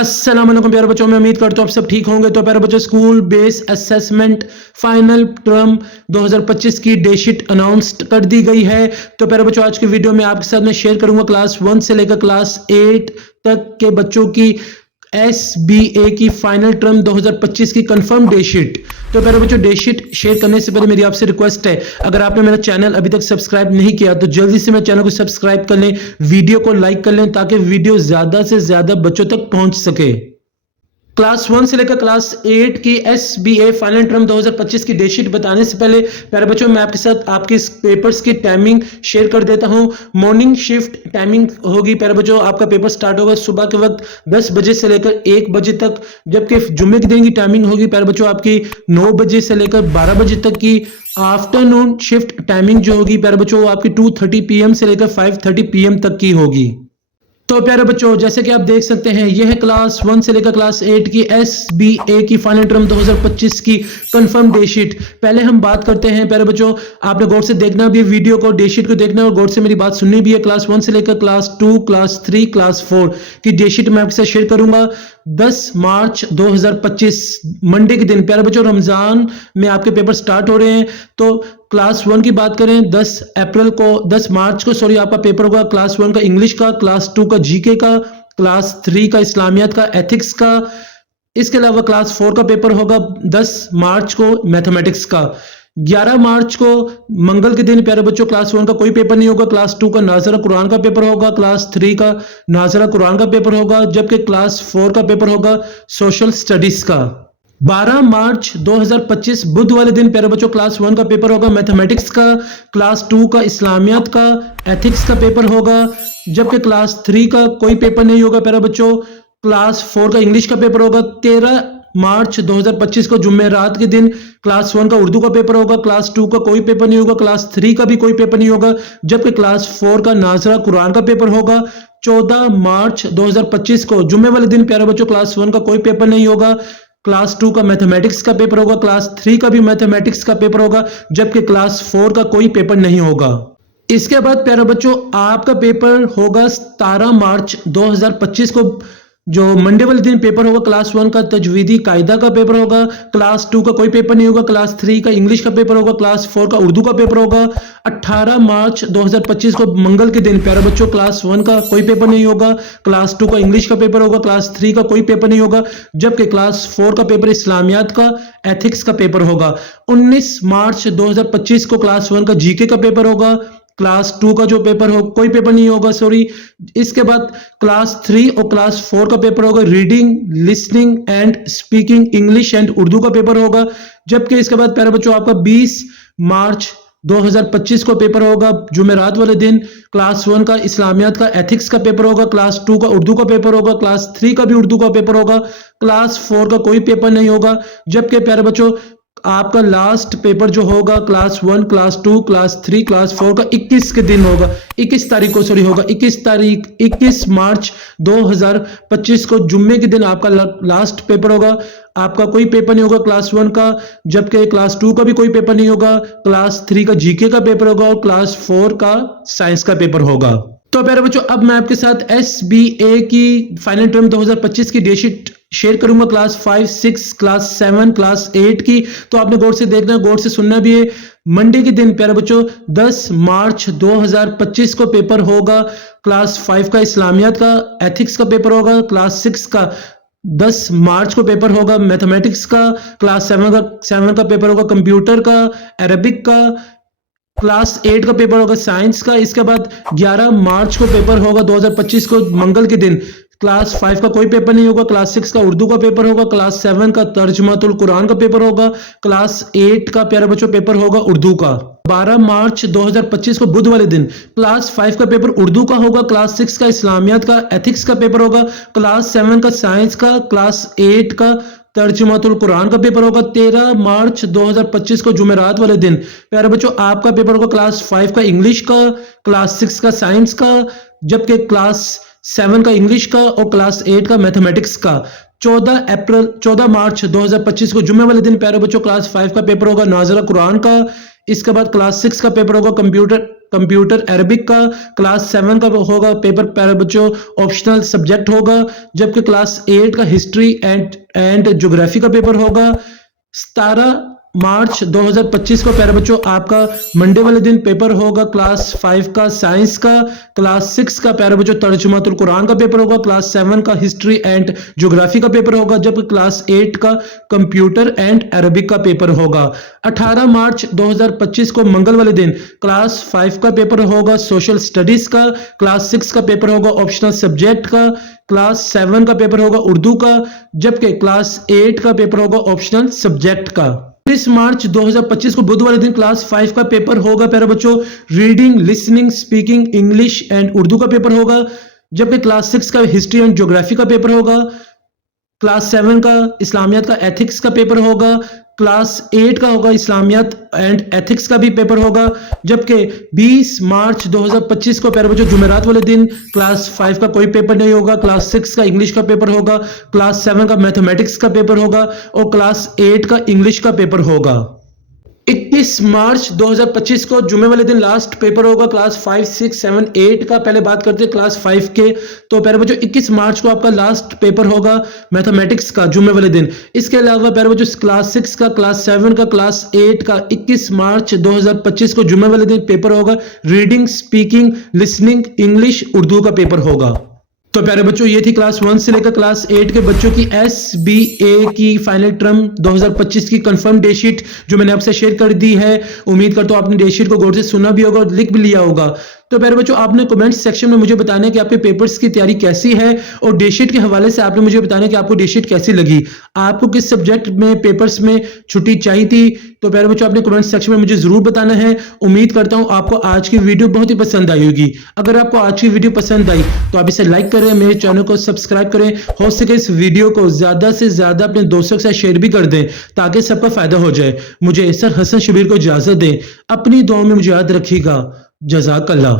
अस्सलाम वालेकुम प्यारे बच्चों, मैं उम्मीद करता हूँ आप सब ठीक होंगे। तो प्यारे बच्चों, school base assessment final term 2025 की डेटशीट अनाउंस कर दी गई है। तो प्यारे बच्चों, आज की वीडियो में आपके साथ मैं शेयर करूंगा क्लास 1 से लेकर क्लास 8 तक के बच्चों की SBA की फाइनल टर्म 2025 की कंफर्म डेटशीट। तो प्यारे बच्चों, डेटशीट शेयर करने से पहले मेरी आपसे रिक्वेस्ट है, अगर आपने मेरा चैनल अभी तक सब्सक्राइब नहीं किया तो जल्दी से मेरे चैनल को सब्सक्राइब कर लें, वीडियो को लाइक कर लें ताकि वीडियो ज्यादा से ज्यादा बच्चों तक पहुंच सके। क्लास 1 से लेकर क्लास 8 की SBA फाइनल टर्म 2025 की डेटशीट बताने से पहले प्यारे बच्चों, मैं आपके साथ आपके पेपर्स की टाइमिंग शेयर कर देता हूं। मॉर्निंग शिफ्ट टाइमिंग होगी प्यारे बच्चों, आपका पेपर स्टार्ट होगा सुबह के वक्त 10 बजे से लेकर 1 बजे तक, जबकि जुम्मे के दिन की टाइमिंग होगी प्यारे बच्चों आपकी 9 बजे से लेकर 12 बजे तक की। आफ्टरनून शिफ्ट टाइमिंग जो होगी प्यारे बच्चों, वो आपकी 2:30 PM से लेकर 5:30 PM तक की होगी। तो प्यारे बच्चों, जैसे कि आप देख सकते हैं, यह है क्लास 1 से लेकर क्लास 8 की SBA की फाइनल टर्म 2025 की कंफर्म डेटशीट। पहले हम बात करते हैं प्यारे बच्चों, आपने गौर से देखना भी वीडियो को, डेटशीट को देखना और गौर से मेरी बात सुननी भी है। क्लास 1 से लेकर क्लास 2, क्लास 3, क्लास 4 की डेटशीट मैं आपके साथ शेयर करूंगा 10 मार्च 2025 मंडे के दिन। प्यारे बच्चों, रमजान में आपके पेपर स्टार्ट हो रहे हैं। तो क्लास 1 की बात करें, 10 मार्च को आपका पेपर होगा क्लास 1 का इंग्लिश का, क्लास 2 का जीके का, क्लास 3 का इस्लामियात का, एथिक्स का। इसके अलावा क्लास 4 का पेपर होगा 10 मार्च को मैथमेटिक्स का। 11 मार्च को मंगल के दिन प्यारे बच्चों, क्लास 1 का कोई पेपर नहीं होगा। क्लास 2 का नाज़रा कुरान का पेपर होगा, क्लास 3 का नाज़रा कुरान का पेपर होगा, जबकि क्लास 4 का पेपर होगा सोशल स्टडीज का। 12 मार्च 2025 बुध वाले दिन प्यारे बच्चों, क्लास 1 का पेपर होगा मैथमेटिक्स का, क्लास 2 का इस्लामियात का, एथिक्स का पेपर होगा, जबकि क्लास 3 का कोई पेपर नहीं होगा प्यारे बच्चों। क्लास 4 का इंग्लिश का पेपर होगा। 13 मार्च 2025 को जुमेरात के दिन क्लास 1 का उर्दू का पेपर होगा, क्लास 2 का कोई पेपर नहीं होगा, क्लास 3 का भी कोई पेपर नहीं होगा, जबकि क्लास 4 का नाज़रा कुरान का पेपर होगा। 14 मार्च 2025 को जुम्मे वाले दिन प्यारे बच्चों, क्लास 1 का कोई पेपर नहीं होगा, क्लास 2 का मैथमेटिक्स का पेपर होगा, क्लास 3 का भी मैथमेटिक्स का पेपर होगा, जबकि क्लास 4 का कोई पेपर नहीं होगा। इसके बाद प्यारे बच्चों, आपका पेपर होगा 17 मार्च 2025 को, जो मंडे वाले दिन पेपर होगा क्लास 1 का तजवीदी कायदा का पेपर होगा, क्लास 2 का कोई पेपर नहीं होगा, क्लास 3 का इंग्लिश का पेपर होगा, क्लास 4 का उर्दू का पेपर होगा। 18 मार्च 2025 को मंगल के दिन प्यारे बच्चों, क्लास 1 का कोई पेपर नहीं होगा, क्लास 2 का इंग्लिश का पेपर होगा, क्लास 3 का कोई पेपर नहीं होगा, जबकि क्लास 4 का पेपर इस्लामियात का, एथिक्स का पेपर होगा। 19 मार्च 2025 को क्लास 1 का जीके का पेपर होगा, क्लास 2 का जो पेपर हो कोई पेपर नहीं होगा, सॉरी। इसके बाद क्लास 3 और क्लास 4 का पेपर होगा reading, listening and speaking English and Urdu का पेपर होगा, जबकि इसके बाद प्यारे बच्चों, आपका 20 मार्च 2025 को पेपर होगा जुमेरात वाले दिन। क्लास 1 का इस्लामियात का, एथिक्स का पेपर होगा, क्लास 2 का उर्दू का पेपर होगा, क्लास 3 का भी उर्दू का पेपर होगा, क्लास 4 का कोई पेपर नहीं होगा, जबकि प्यारे बच्चों, आपका लास्ट पेपर जो होगा क्लास 1, क्लास 2, क्लास 3, क्लास 4 का 21 के दिन होगा, 21 तारीख को होगा 21 मार्च 2025 को जुम्मे के दिन आपका लास्ट पेपर होगा। आपका कोई पेपर नहीं होगा क्लास 1 का, जबकि क्लास 2 का भी कोई पेपर नहीं होगा, क्लास 3 का जीके का पेपर होगा और क्लास 4 का साइंस का पेपर होगा। तो प्यारे बच्चों, अब मैं आपके साथ SBA की फाइनल टर्म 2025 की डेटशीट शेयर करूंगा क्लास 5, 6, क्लास 7, क्लास 8 की। तो आपने गौर से देखना, गौर से सुनना भी है। मंडे के दिन प्यारे बच्चों, 10 मार्च 2025 को पेपर होगा क्लास 5 का इस्लामियात का, एथिक्स का पेपर होगा, क्लास 6 का 10 मार्च को पेपर होगा मैथमेटिक्स का, क्लास 7 का पेपर होगा कंप्यूटर का, अरबिक का, क्लास 8 का पेपर होगा साइंस का। इसके बाद 11 मार्च को पेपर होगा 2025 को मंगल के दिन, क्लास 5 का कोई पेपर नहीं होगा, क्लास 6 का उर्दू का पेपर होगा, क्लास 7 का तर्जुमातुल कुरान का पेपर होगा, क्लास 8 का प्यारे बच्चों पेपर होगा उर्दू का। 12 मार्च 2025 को बुध वाले दिन क्लास 5 का पेपर उर्दू का होगा, क्लास 6 का इस्लामियात का, एथिक्स का पेपर होगा, क्लास 7 का साइंस का, क्लास 8 का तर्जुमातुल कुरान का पेपर होगा। 13 मार्च 2025 को जुमेरात वाले दिन प्यारे बच्चों, आपका पेपर होगा क्लास 5 का इंग्लिश का, क्लास 6 का साइंस का, जबकि क्लास 7 का इंग्लिश का और क्लास 8 का मैथमेटिक्स का। 14 मार्च 2025 को जुम्मे वाले दिन प्यारे बच्चों, क्लास 5 का पेपर होगा नाज़रा कुरान का। इसके बाद क्लास 6 का पेपर होगा कंप्यूटर कंप्यूटर अरबिक का, क्लास 7 का होगा पेपर प्यारे बच्चों ऑप्शनल सब्जेक्ट होगा, जबकि क्लास 8 का हिस्ट्री एंड ज्योग्राफी का पेपर होगा। 17 मार्च 2025 को प्यारे बच्चों आपका मंडे वाले दिन पेपर होगा क्लास 5 का साइंस का, क्लास 6 का प्यारे बच्चों तर्जुमातुल कुरान का पेपर होगा, क्लास 7 का हिस्ट्री एंड ज्योग्राफी का पेपर होगा, जबकि क्लास 8 का कंप्यूटर एंड अरबिक का पेपर होगा। 18 मार्च 2025 को मंगल वाले दिन क्लास 5 का पेपर होगा सोशल स्टडीज का, क्लास 6 का पेपर होगा ऑप्शनल सब्जेक्ट का, क्लास 7 का पेपर होगा उर्दू का, जबकि क्लास 8 का पेपर होगा ऑप्शनल सब्जेक्ट का। 30 मार्च 2025 को बुधवार दिन क्लास 5 का पेपर होगा प्यारे बच्चों reading, listening, speaking, English and Urdu का पेपर होगा, जबकि क्लास 6 का हिस्ट्री एंड ज्योग्राफी का पेपर होगा। क्लास 7 का इस्लामियात का एथिक्स का पेपर होगा, क्लास 8 का होगा इस्लामियात एंड एथिक्स का भी पेपर होगा, जबकि 20 मार्च 2025 को प्यारे बच्चों जुमेरात वाले दिन क्लास 5 का कोई पेपर नहीं होगा, क्लास 6 का इंग्लिश का पेपर होगा, क्लास 7 का मैथमेटिक्स का पेपर होगा और क्लास 8 का इंग्लिश का पेपर होगा। 21 मार्च 2025 को जुमे वाले दिन लास्ट पेपर होगा क्लास 5, 6, 7, 8 का। पहले बात करते हैं क्लास 5 के, तो प्यारे बच्चों 21 मार्च को आपका लास्ट पेपर होगा मैथमेटिक्स का जुमे वाले दिन। इसके अलावा प्यारे बच्चों क्लास 6 का, क्लास 7 का, क्लास 8 का 21 मार्च 2025 को जुमे वाले दिन पेपर होगा reading, speaking, listening, English, Urdu का पेपर होगा। तो प्यारे बच्चों ये थी क्लास 1 से लेकर क्लास 8 के बच्चों की SBA की फाइनल टर्म 2025 की कंफर्म डेट शीट जो मैंने आपसे शेयर कर दी है। उम्मीद करता हूं आपने डेट शीट को गौर से सुना भी होगा और लिख भी लिया होगा। तो प्यारे बच्चों आपने कमेंट सेक्शन में मुझे बताना है कि आपके पेपर्स की तैयारी कैसी है और डेट शीट के हवाले से आपने मुझे बताना है कि आपको डेट शीट कैसी लगी, आपको किस सब्जेक्ट में पेपर्स में छुट्टी चाहिए थी। तो प्यारे बच्चों आपने कमेंट सेक्शन में मुझे जरूर बताना है। उम्मीद करता हूं आपको आज की वीडियो बहुत ही पसंद आई होगी। अगर आपको आज की वीडियो पसंद आई तो आप इसे लाइक करें, मेरे चैनल को सब्सक्राइब करें, हो सके इस वीडियो को ज्यादा से ज्यादा अपने दोस्तों के साथ शेयर भी कर दें ताकि सबका फायदा हो जाए। मुझे सर हसन शबीर को इजाजत दें, अपनी दुआओं में मुझे याद रखिएगा। जज़ाकल्लाह।